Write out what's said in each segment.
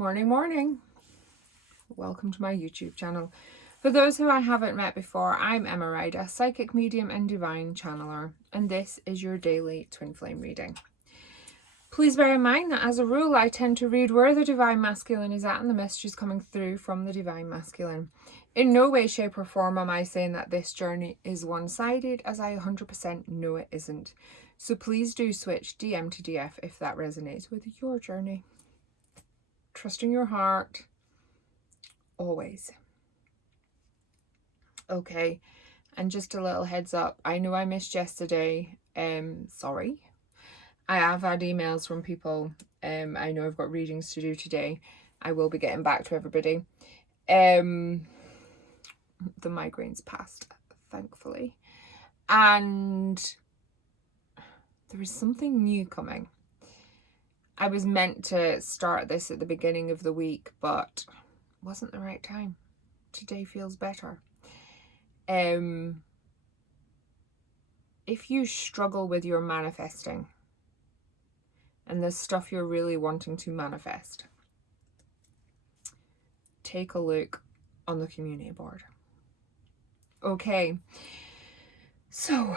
Morning, morning. Welcome to my YouTube channel. For those who I haven't met before, I'm Emma Ryder, psychic medium and divine channeler, and this is your daily twin flame reading. Please bear in mind that as a rule, I tend to read where the divine masculine is at and the messages coming through from the divine masculine. In no way, shape or form am I saying that this journey is one-sided, as I 100% know it isn't. So please do switch DM to DF if that resonates with your journey. Trusting your heart, always. Okay, and just a little heads up, I know I missed yesterday, sorry. I have had emails from people, I know I've got readings to do today. I will be getting back to everybody. The migraine's passed, thankfully. And there is something new coming. I was meant to start this at the beginning of the week, but it wasn't the right time. Today feels better. If you struggle with your manifesting and the stuff you're really wanting to manifest, take a look on the community board. Okay, so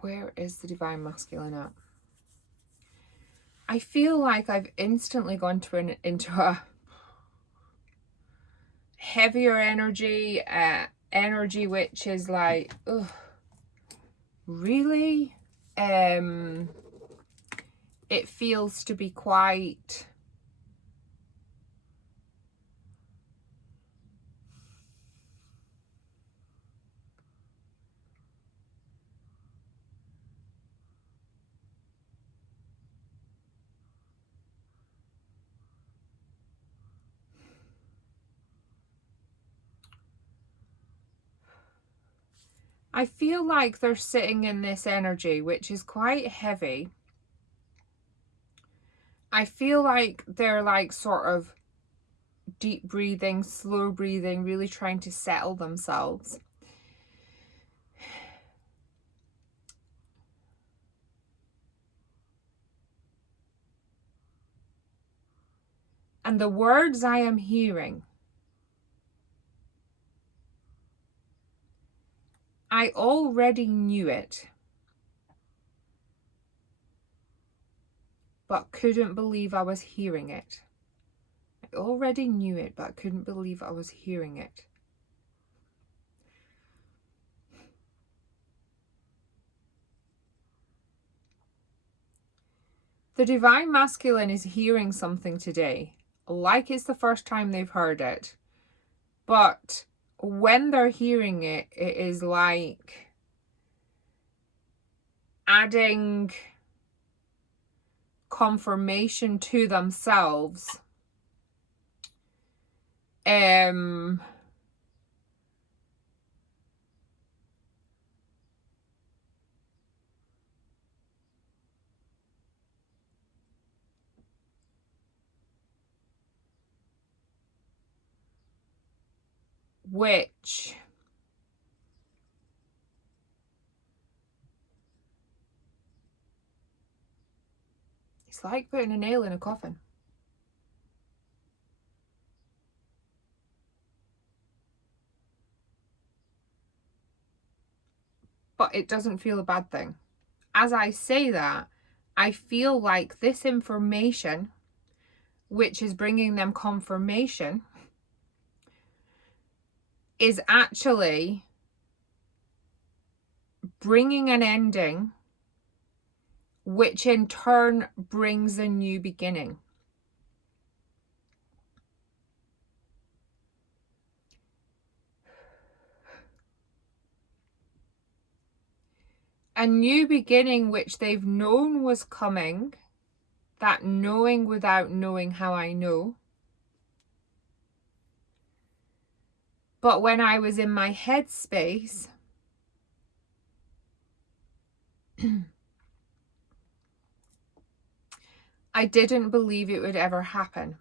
where is the divine masculine at? I feel like I've instantly gone into a heavier energy, energy which is like, ugh, really? It feels to be quite I feel like they're sitting in this energy, which is quite heavy. I feel like they're like sort of deep breathing, slow breathing, really trying to settle themselves. And the words I am hearing, I already knew it, but couldn't believe I was hearing it. I already knew it, but couldn't believe I was hearing it. The divine masculine is hearing something today, like it's the first time they've heard it. But when they're hearing it, it is like adding confirmation to themselves. Which it's like putting a nail in a coffin. But it doesn't feel a bad thing. As I say that, I feel like this information, which is bringing them confirmation, is actually bringing an ending, which in turn brings a new beginning. A new beginning which they've known was coming, that knowing without knowing how I know. But when I was in my headspace, I didn't believe it would ever happen.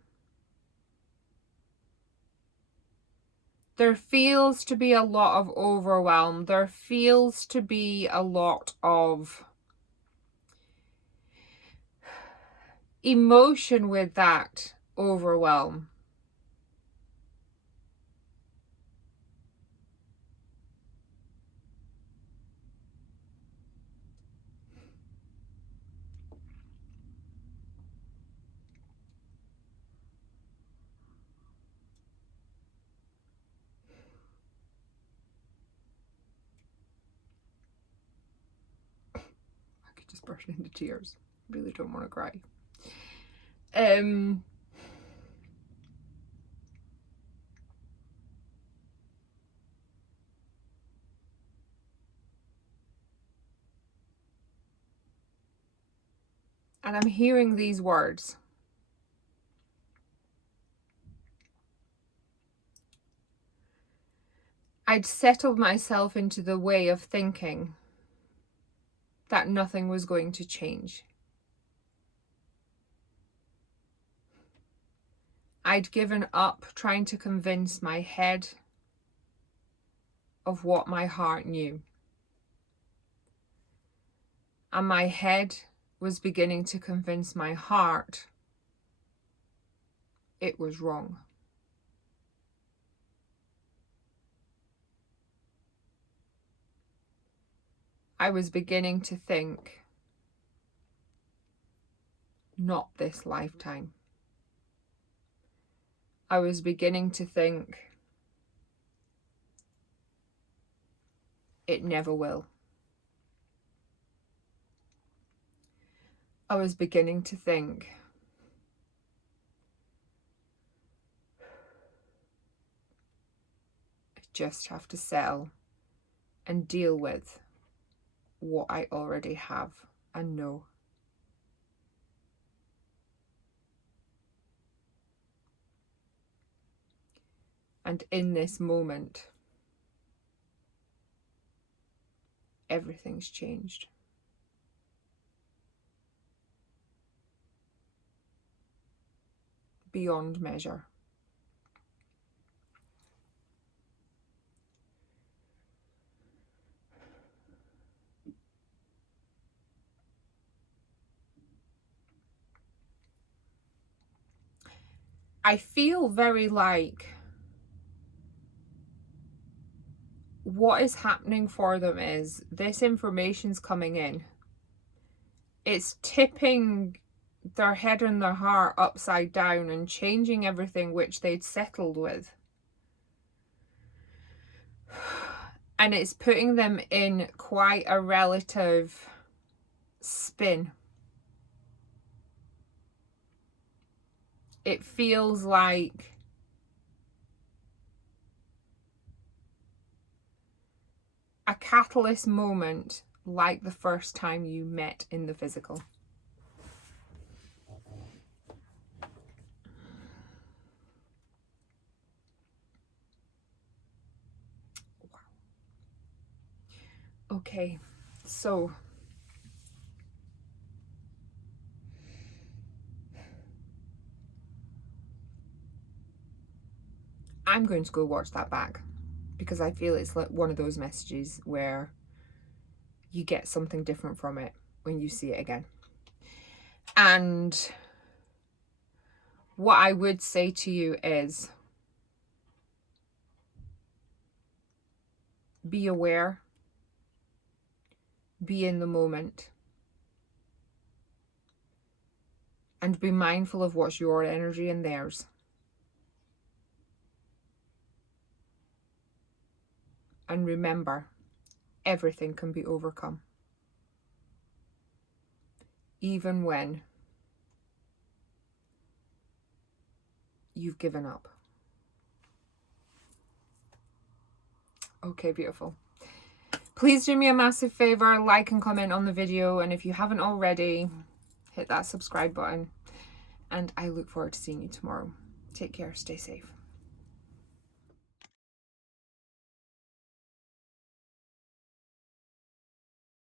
There feels to be a lot of overwhelm. There feels to be a lot of emotion with that overwhelm. I could just burst into tears. Really don't want to cry. And I'm hearing these words. I'd settled myself into the way of thinking that nothing was going to change. I'd given up trying to convince my head of what my heart knew. And my head was beginning to convince my heart it was wrong. I was beginning to think, not this lifetime. I was beginning to think, it never will. I was beginning to think, I just have to settle and deal with what I already have and know. And in this moment, everything's changed. Beyond measure. I feel very like what is happening for them is this information's coming in. It's tipping their head and their heart upside down and changing everything which they'd settled with. And it's putting them in quite a relative spin. It feels like a catalyst moment, like the first time you met in the physical. Okay, so I'm going to go watch that back because I feel it's like one of those messages where you get something different from it when you see it again. And what I would say to you is be aware, be in the moment, and be mindful of what's your energy and theirs. And remember, everything can be overcome. Even when you've given up. Okay, beautiful. Please do me a massive favor, like and comment on the video. And if you haven't already, hit that subscribe button. And I look forward to seeing you tomorrow. Take care, stay safe.